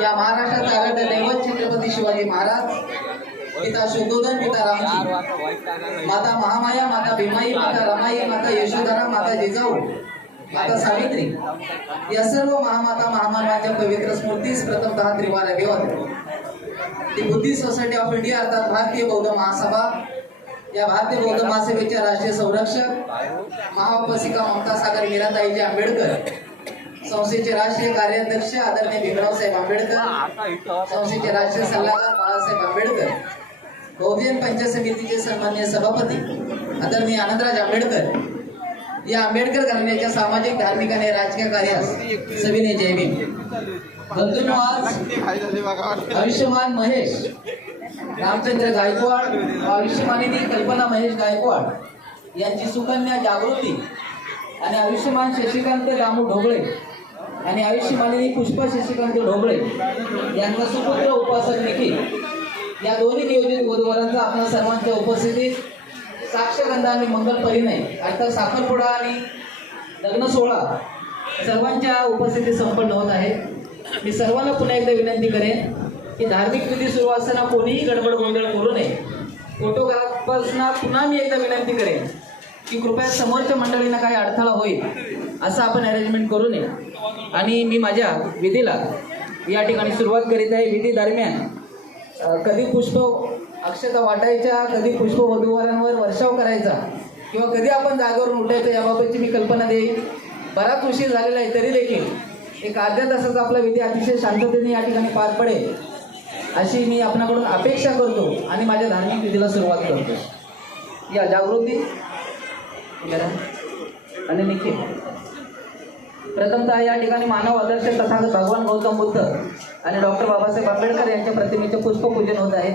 या महाराष्ट्राचा आराध्य दैवत छत्रपती शिवाजी महाराज, पिता शुद्धोधन, पिता रामजी, माता महामाया, माता भीमाई, माता रमाई, माता यशोधरा, माता जिजाऊ, माता सावित्री या सर्व महामाता महामानवांच्या पवित्र स्मृतीस प्रथमतः त्रिवार अभिवादन. दी बुद्धिस्ट सोसायटी ऑफ इंडिया अर्थात भारतीय बौद्ध महासभा या भारतीय बौद्ध महासभेच्या राष्ट्रीय संरक्षक महाउपसिका ममता सागर मीराताईजी आंबेडकर, संस्थेचे राष्ट्रीय कार्याध्यक्ष आदरणीय भीमराव साहेब आंबेडकर, संस्थेचे राष्ट्रीय सल्लागार बाळासाहेब आंबेडकर, बहुजन पंचायत समितीचे सन्माननीय सभापती आदरणीय आनंदराज आंबेडकर या आंबेडकर घराण्याच्या सामाजिक, धार्मिक आणि राजकीय कार्यास सविनय जय भीम. बंधूंनो, आज आयुष्यमान महेश रामचंद्र गायकवाड, आयुष्यमानिनी कल्पना महेश गायकवाड यांची सुकन्या जागृती आणि आयुष्यमान शशिकांत दामू ढोबळे आणि आयुष्यमानिनी पुष्पा शशिकांत ढोबळे यांचा सुपुत्र उपासक निखिल या दोन्ही नियोजित वधूवरांचा आपल्या सर्वांच्या उपस्थितीत साक्षगंधा आणि मंगल परिणय अर्थात साखरपुडा आणि लग्न सोहळा सर्वांच्या उपस्थितीत संपन्न होत आहे. मी सर्वांना पुन्हा एकदा विनंती करेन की धार्मिक विधी सुरू असताना कोणीही गडबड गोंधळ करू नये. फोटोग्राफर्सना पुन्हा मी एकदा विनंती करेन की कृपया समोरच्या मंडळींना काही अडथळा होईल असं आपण अरेंजमेंट करू नये. आणि मी माझ्या विधीला या ठिकाणी सुरुवात करीत आहे. विधी दरम्यान कधी पुष्प अक्षता वाटायच्या, कधी पुष्प वधूवरांवर वर्षाव करायचा किंवा कधी आपण जागेवरून उठायचं याबाबतची मी कल्पना देईन. बराच उशीर झालेला आहे तरी देखील एक अर्ध्या तासाचा आपला विधी अतिशय शांततेने या ठिकाणी पार पडेल अशी मी आपणाकडून अपेक्षा करतो आणि माझ्या धार्मिक विधीला सुरुवात करतो. या जागृती आणि निखिल प्रथमतः या ठिकाणी मानव आदर्श तथागत भगवान गौतम बुद्ध आणि डॉक्टर बाबासाहेब आंबेडकर यांच्या प्रतिमेचे पुष्पपूजन होत आहे.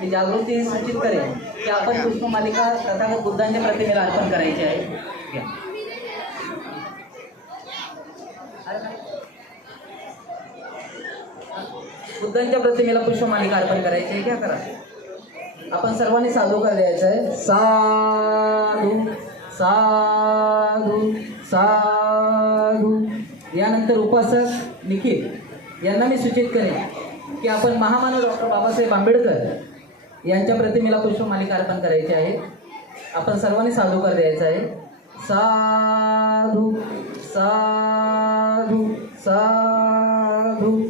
मी जागृती सूचित करेन की आपण पुष्पमालिका तथागत बुद्धांच्या प्रतिमेला अर्पण करायची आहे. बुद्धांच्या प्रतिमेला पुष्पमालिका अर्पण करायची आहे. क्या करा आपण सर्वांनी साधुकार द्यायचा आहे. साधू साधू साधू. यानंतर उपासक निखिल यांना मी सूचित करेन की आपण महामानव डॉक्टर बाबासाहेब आंबेडकर यांच्या प्रतिमेला पुष्पमालिका अर्पण करायची आहे. आपण सर्वांनी साधुकार द्यायचा आहे. साधू साधू साधू.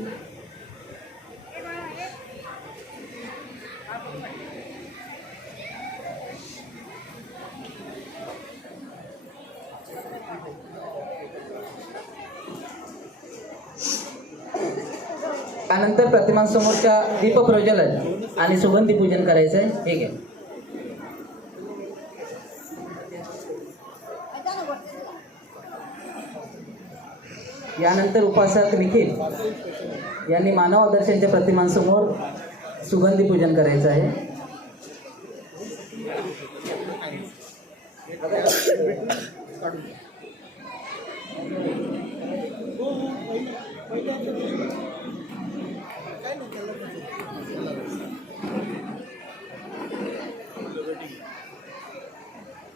त्यानंतर प्रतिमांसमोरच्या दीप प्रज्वलन आणि सुगंधी पूजन करायचं आहे. हे घ्या. यानंतर उपासक निखिल यांनी मानव आदर्शांच्या प्रतिमांसमोर सुगंधी पूजन करायचं आहे.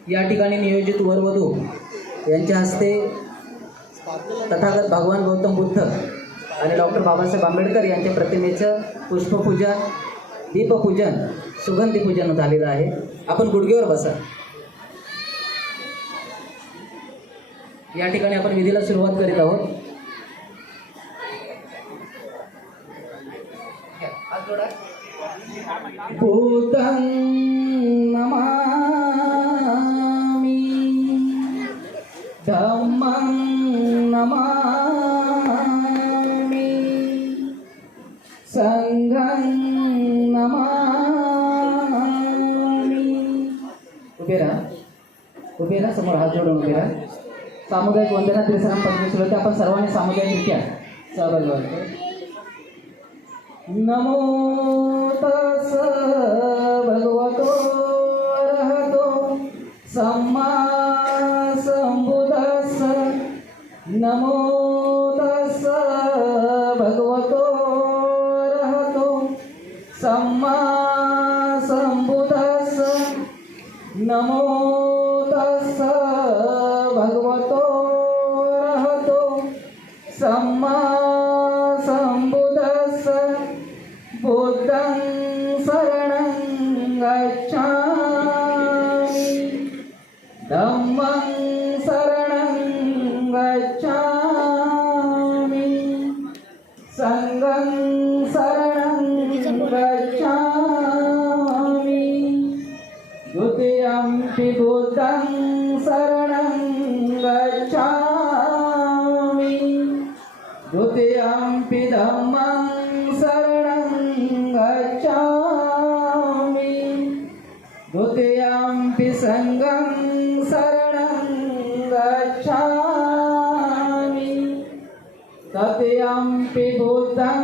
या ठिकाणी नियोजित वरवधू यांच्या हस्ते तथागत भगवान गौतम बुद्ध आणि डॉक्टर बाबासाहेब आंबेडकर यांच्या प्रतिमेचं पुष्पपूजन, दीपपूजन, सुगंधी पूजन झालेलं आहे. आपण गुडघेवर बसा. या ठिकाणी आपण विधीला सुरुवात करीत आहोत. भूतं नमामि धम्मं नमामि संघं नमामि. उभे राहा समोर हात जोडून उभे राहा. सामुदायिक वंदना त्रिसरम पंचवीस आपण सर्वांनी सामुदायिकरित्या सहभागी व्हायचं. नमो तस् भगवतो अरहतो सम्मा संबुद्धस्स. नमो तस् भगवतो अरहतो सम्मा संबुद्धस्स. नमो तस् भगवतो अरहतो सम्मा संबुद्धस्स. संगं शरणं गच्छामि द्वितीयंपि बुद्धं शरणं गच्छामि द्वितीयंपि धम्मं शरणं गच्छामि द्वितीयंपि संघं शरणं गच्छामि तृतीयंपि बुद्धं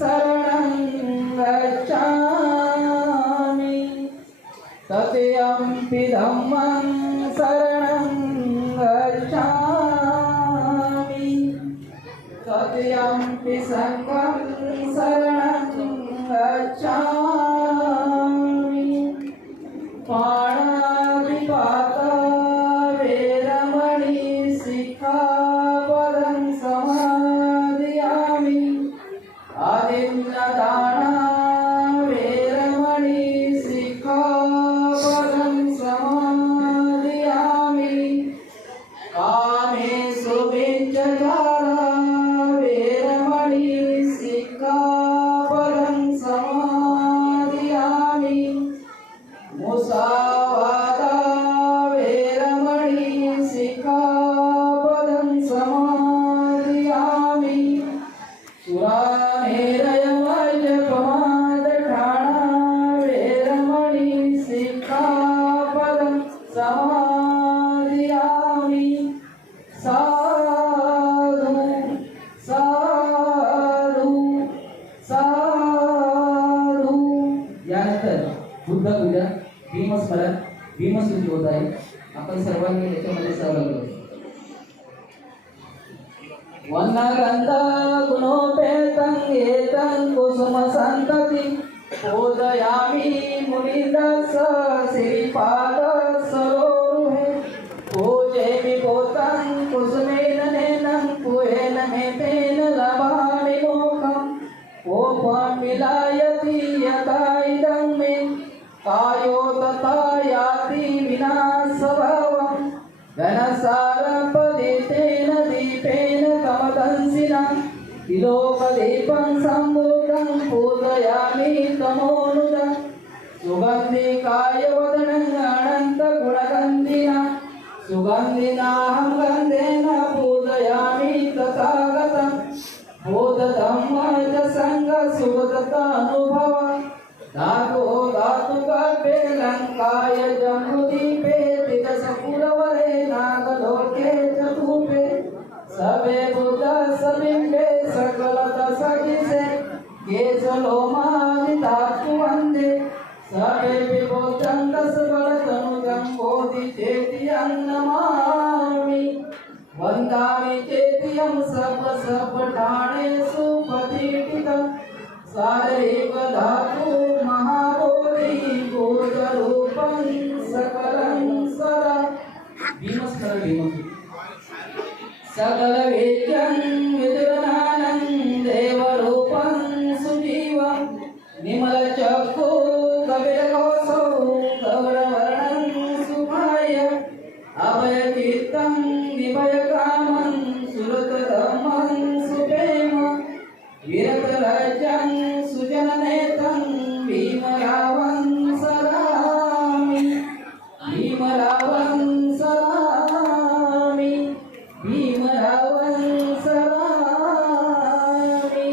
शरणं गच्छामि तृतीयंपि धम्मं शरणं गच्छामि तृतीयंपि संघं शरणं गच्छामि पाणातिपाता वेरमणि सिक्खापदं समादयामि आदिन्नदाना वेरमणि सिक्खापदं समादयामि कामेषु व्यभिचारा वेरमणि सिक्खापदं समादयामि मुसावादा वेरमणि सिक्खापदं समादयामि सुरामेरयमजपमादठाणा वेरमणि सिक्खापदं समादयामि साधु साधु साधु। यानंतर बुद्ध पूजा भीमस्मरण भीमस्तुती होत आहे. आपण सर्वांनी याच्यामध्ये सहभागी व्हावे. वनगंधा गुणोपेतं एतं कुसुम संतति पूजयामि मुनिदास श्रीपाद सरोरुहे पूजेमि भूतं कुसुमेन नेनं कुहेन मेतेन लभामि लोकम् ओपं मिलायति यथा इदं मे कायो तथा याति विनाशभावं घनसारपदितेन दीपेन कमदंसिना तिलोकदीपं सम्भूतं पूजयामि तमोनुदा सुगन्धिकाय वदनं अनन्तगुणगन्धिना सुगन्धिनाहं गन्धेन पूजयामि तथागतं बोधधम्मज संग सुगतानुभव धातु धातुकल्पे लङ्काय जम्बुदीपे तिदशपुरवरे नागलोके चतुपे सबे बुध सबिम्बे सकलदशदिशे केशलोमादिधातु वन्दे सबे विभोजं दशबलतनुजं बोधिचेतियं नमामि वन्दामि चेतियं सर्वसर्वठाणेषु पतिष्ठितं शारीरिक धातु महाबोधि भूतरूपं सकलं सदा भीमस्मरण सकल वेद्यं विदुरनानं देवरूपं सुजीवं निमलचक्षु कपिलकोशौ गौरवर्णं सुभाय अभयचित्तं निभयकामं सुरतधम्मं सुप्रेम वीरतराजं सुजननेतं भीमरावं सरामि भीमरावं सरामि भीमरावं सरामि।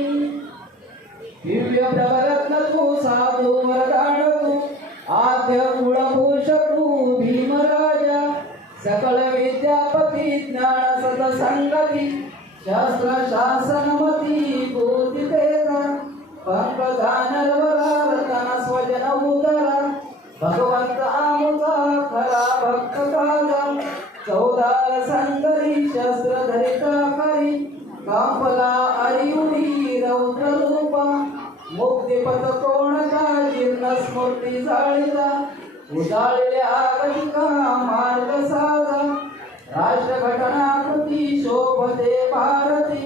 दिव्य प्रवरत्नतु साधु वरदानतु आद्य कुलभूषतु भीमराजा सकल विद्यापति ज्ञान सतसंगति शास्त्र शासनमती बोधितेरा पंकजानरवरा रतन स्वजन उदरा भगवंत आमुचा खरा भक्त काला चौदार संगरी शस्त्र धरिता करी कांपला अरियुडी रौद्र रूपा मुक्तिपथ कोणता जीर्ण स्मृती जाळीला उजाळल्या आगमिका मार्ग साधा राष्ट्रघटनाकृती शोभते भारती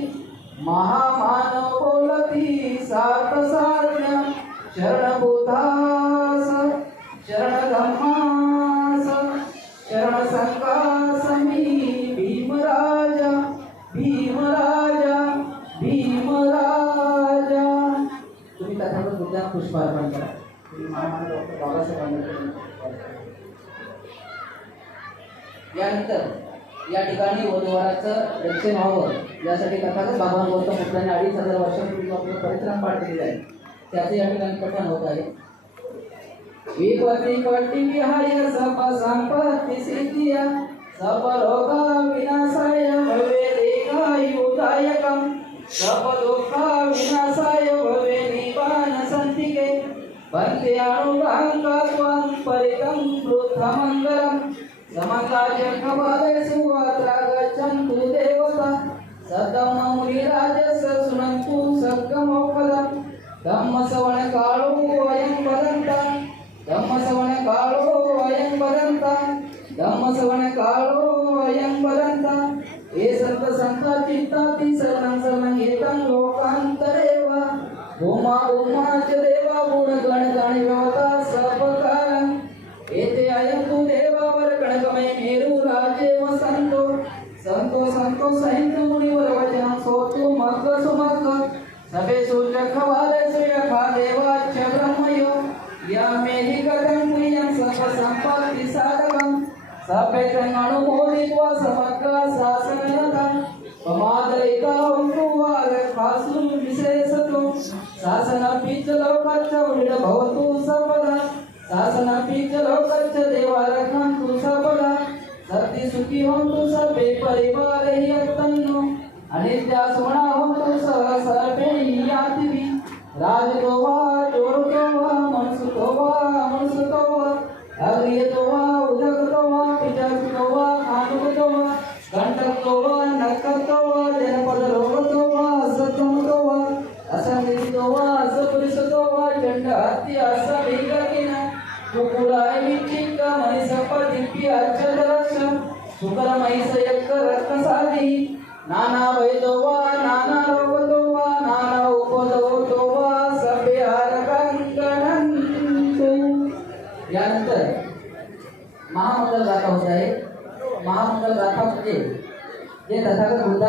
महामानव बोलती सार्थ साध्य शरणभूतास शरणधम्मास शरणसंकासमी भीमराजा भीमराजा भीमराजा। उद्यान पुष्पार्पण करा. महामानव डॉक्टर बाबासाहेब आंबेडकर. यानंतर या ठिकाणी वधूवराचं रक्षण व्हावं यासाठी तथागत भगवान गौतम बुद्धांनी 2500 वर्षांपूर्वी आपलं परिश्रम पाठ केलेले आहे. त्याचे या ठिकाणी पठण होत आहे. विपत्ती पट्टी विहाय सप संपत्ती सिद्धिया सप रोगा विनाशाय भवे दीर्घायुदायकम् सप दुःख विनाशाय भवे निपान संतिके वन्दे अनुग्रहं त्वं परितं वृद्धमङ्गलम् समकार्य कपालेषु अत्र गच्छन्तु देवता सदम मुनिराजस सुनन्तु सद्गमोपदम् धम्मश्रवण कालो अयं वदन्ता धम्मश्रवण कालो अयं वदन्ता धम्मश्रवण कालो अयं वदन्ता हे संत संता चित्ताति शरणं शरणं एतं लोकान्तरेव भूमा भूमाच देवा गुणगण गणव्यवता सबकारं एते अयन्तु देवावर गणगमय मेरु राजे वसन्तो संतो संतो सहिंतु मुनिवर वचनं सोतु मग्ग सुमग्ग सभे सूर्यखवाले सूर्यखा देवाच्च ब्रह्मयो या मेहि कदं प्रियं सर्व संपत्ति साधकं सभे अनुमोदित्वा समग्र शासनरतं प्रमादयिता होन्तु वारखासु विशेषतो शासनपि च लोकच्च उडिड भवतु सर्वदा शासनपि च लोकच्च देवा रक्षन्तु सर्वदा सर्ति सुखी होन्तु सर्वे परिवारे यत्तन्नो अनित्या सुमना होन्तु सह सर्वे यातिभि राजतो वा चोरतो वा मनसुतो वा अग्रियतो वा उदकतो वा पिचकतो वा आनुगतो वा कंटकतो वा नकतो वा जनपदरोगतो वा असतमतो वा असंगितो वा असपुरुषतो वा चंड हत्ती असविगकिन कुकुराय विचिक्क मनिसपदिप्य अच्चदरक्ष सुकर महिष यक्क रक्तसाधी नाना वैदो वा नाना रोगतो वा नाना उपदोतो वा सभ्य हरकंकणंतु. यानंतर महामंगल गाथा होत आहे. महामंगल गाथा म्हणजे जे तथागत बुद्ध